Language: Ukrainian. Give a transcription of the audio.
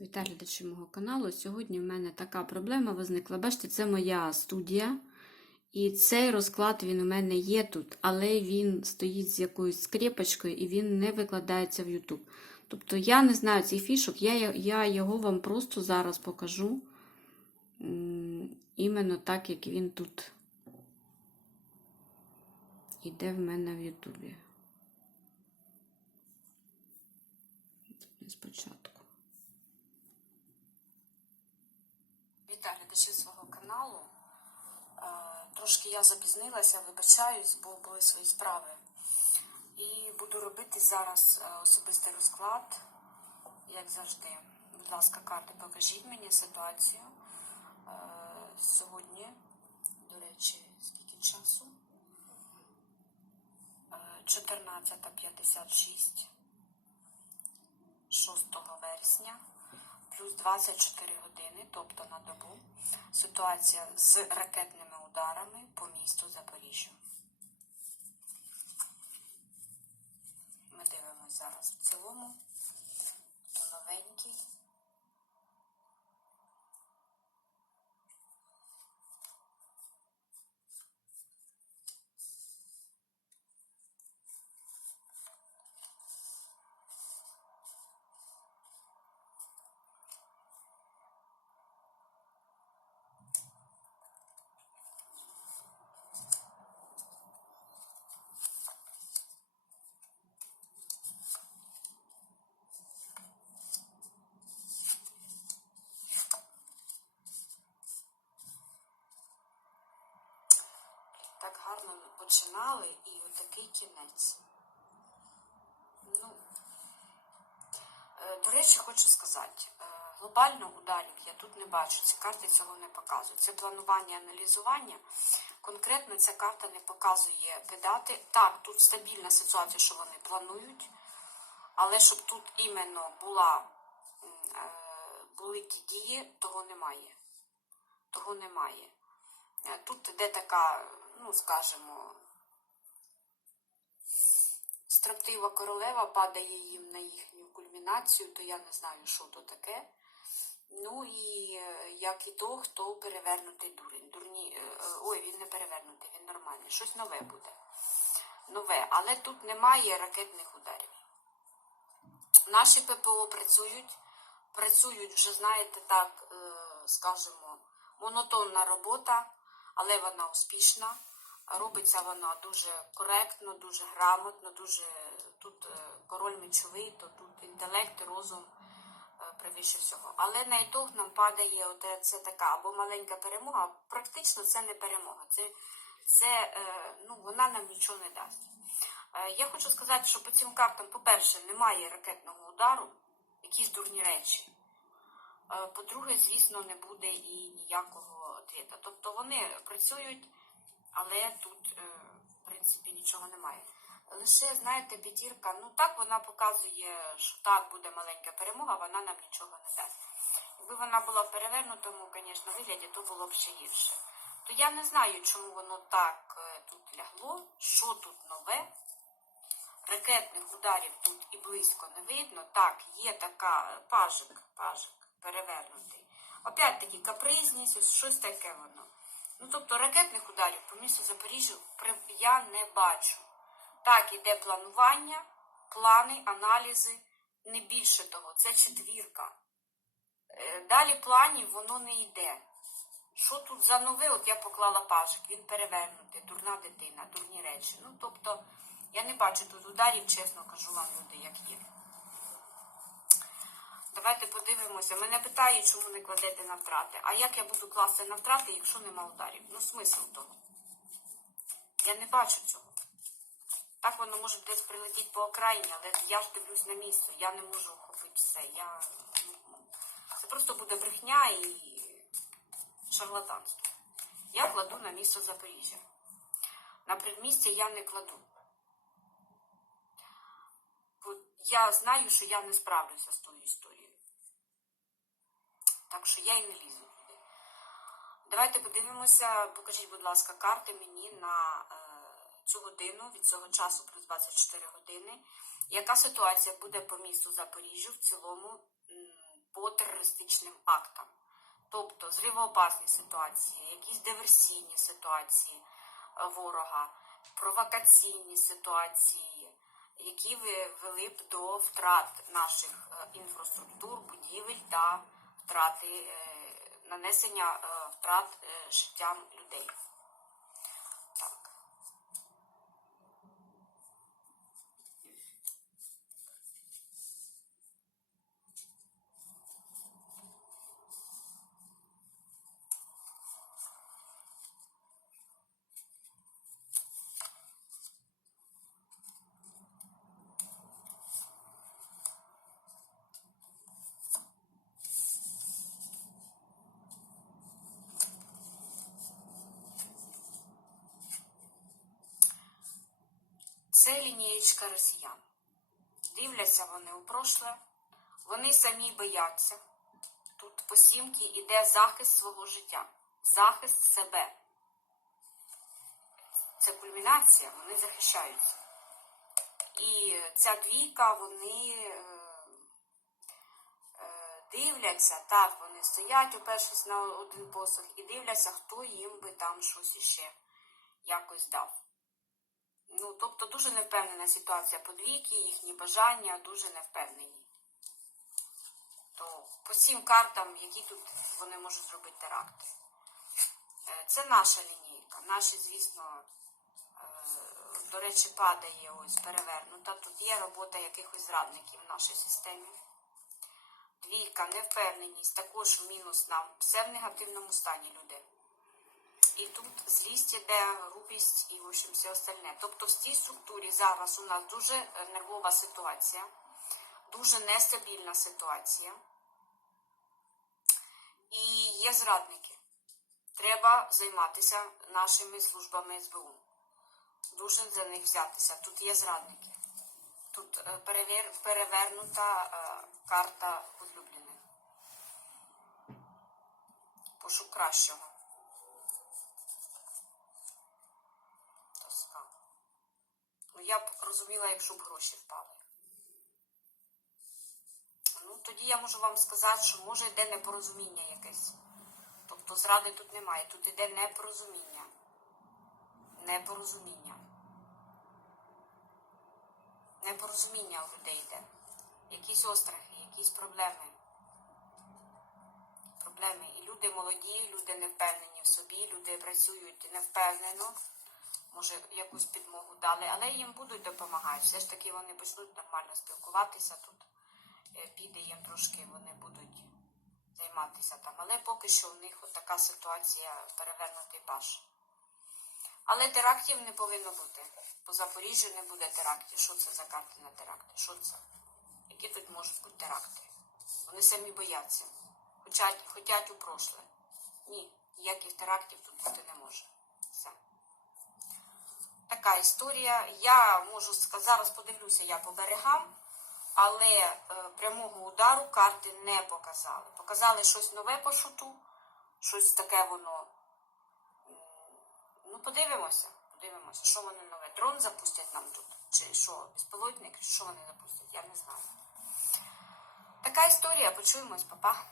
Вітаю глядачі мого каналу. Сьогодні в мене така проблема виникла. Бачите, це моя студія. І цей розклад він у мене є тут, але він стоїть з якоюсь скріпочкою і він не викладається в YouTube. Тобто я не знаю цих фішок, я, я його вам просто зараз покажу. Іменно так, як він тут іде в мене в Ютубі. Спочатку. Вітаю глядачів свого каналу. Е, Трошки я запізнилася, вибачаюсь, бо були свої справи. І буду робити зараз е, особистий розклад, як завжди. Будь ласка, карти, покажіть мені ситуацію. Е, Сьогодні, до речі, скільки часу? Е, 14.56. 6 вересня, плюс 24 години, тобто на добу. Ситуація з ракетними ударами починали і отакий кінець. Ну, е, до речі, хочу сказати, е, глобально ударів я тут не бачу. Ці карти цього не показують. Це планування, аналізування. Конкретно ця карта не показує видати. Так, тут стабільна ситуація, що вони планують, але щоб тут іменно була, е, були які дії, того немає. Того немає. Е, Тут іде така, ну скажімо, строптива королева падає їм на їхню кульмінацію, то я не знаю, що то таке. Ну і е, як і то, хто перевернутий дурень. Дурні, е, е, ой, він не перевернутий, він нормальний. Щось нове буде. Нове, але тут немає ракетних ударів. Наші ППО працюють, працюють вже, знаєте, так, скажімо, монотонна робота, але вона успішна. Робиться вона дуже коректно, дуже грамотно, дуже тут е, король мечовий, то тут інтелект, розум е, всього. Але на ітог нам падає от це така або маленька перемога. Практично це не перемога. Це, це е, ну, вона нам нічого не дасть. Е, Я хочу сказати, що по цим картам, по-перше, немає ракетного удару, якісь дурні речі. Е, По-друге, звісно, не буде і ніякого ответа. Тобто вони працюють, але тут, е, в принципі, нічого немає. Лише, знаєте, п'ятірка, ну так вона показує, що так буде маленька перемога, вона нам нічого не дасть. Якби вона була в перевернутому, звісно, вигляді, то було б ще гірше. То я не знаю, чому воно так е, тут лягло, що тут нове. Ракетних ударів тут і близько не видно. Так, є така е, пажик, пажик перевернутий. Опять таки капризність, щось таке воно. Ну, тобто ракетних ударів по місту Запоріжжя я не бачу. Так, іде планування, плани, аналізи, не більше того, це четвірка. Е, Далі планів воно не йде. Що тут за нове? От я поклала пажик, він перевернутий, дурна дитина, дурні речі. Ну, тобто, я не бачу тут ударів, чесно кажу вам, люди, як є. Давайте подивимося. Мене питають, чому не кладете на втрати. А як я буду класти на втрати, якщо нема ударів? Ну, смисл того. Я не бачу цього. Так воно може десь прилетіти по окраїні, але я ж дивлюсь на місце. Я не можу охопити все. Я... ну, Це просто буде брехня і шарлатанство. Я кладу на місто Запоріжжя. На предмістя я не кладу. Я знаю, що я не справлюся з тою історією. Так що я і не лізу. Давайте подивимося, покажіть, будь ласка, карти мені на е, цю годину, від цього часу плюс 24 години. Яка ситуація буде по місту Запоріжжю в цілому по терористичним актам. Тобто зривоопасні ситуації, якісь диверсійні ситуації е, ворога, провокаційні ситуації, які вели б до втрат наших е, інфраструктур, будівель та втрати е, нанесення е, втрат е, життям людей. Це лінієчка росіян. Дивляться вони у прошле, вони самі бояться. Тут по сімки іде захист свого життя, захист себе. Це кульмінація, вони захищаються. І ця двійка, вони е, е, дивляться, так, вони стоять, опершись на один посох, і дивляться, хто їм би там щось іще якось дав. Ну, тобто дуже невпевнена ситуація подвійки, їхні бажання дуже невпевнені. То по всім картам, які тут вони можуть зробити теракти. Е, Це наша лінійка. Наші, звісно, е, до речі, падає ось перевернута. Тут є робота якихось зрадників в нашій системі. Двійка, невпевненість, також мінус нам. Все в негативному стані люди. І тут злість іде, грубість і все остальне. Тобто в цій структурі зараз у нас дуже е, нервова ситуація, дуже нестабільна ситуація. І є зрадники. Треба займатися нашими службами СБУ. Дуже за них взятися. Тут є зрадники. Тут е, перевер... перевернута е, карта возлюблених. Пошук кращого. Я б розуміла, якщо б гроші впали. Ну, тоді я можу вам сказати, що може йде непорозуміння якесь. Тобто зради тут немає, тут йде непорозуміння. Непорозуміння. Непорозуміння у людей йде. Якісь острахи, якісь проблеми. Проблеми. І люди молоді, люди не впевнені в собі, люди працюють невпевнено. Може, якусь підмогу дали, але їм будуть допомагати. Все ж таки вони почнуть нормально спілкуватися тут. Е, Піде їм трошки, вони будуть займатися там. Але поки що в них така ситуація перевернутий паш. Але терактів не повинно бути. По Запоріжжю не буде терактів. Що це за карти на теракти? Що це? Які тут можуть бути теракти? Вони самі бояться. Хочуть, хотять у прошле. Ні, ніяких терактів тут бути не може. Така історія. Я можу сказати, зараз подивлюся я по берегам, але е, прямого удару карти не показали. Показали щось нове по шуту, щось таке воно. Ну, подивимося, подивимося, що вони нове. Дрон запустять нам тут. Чи що, безпілотник, що вони запустять, я не знаю. Така історія, почуємось, папа.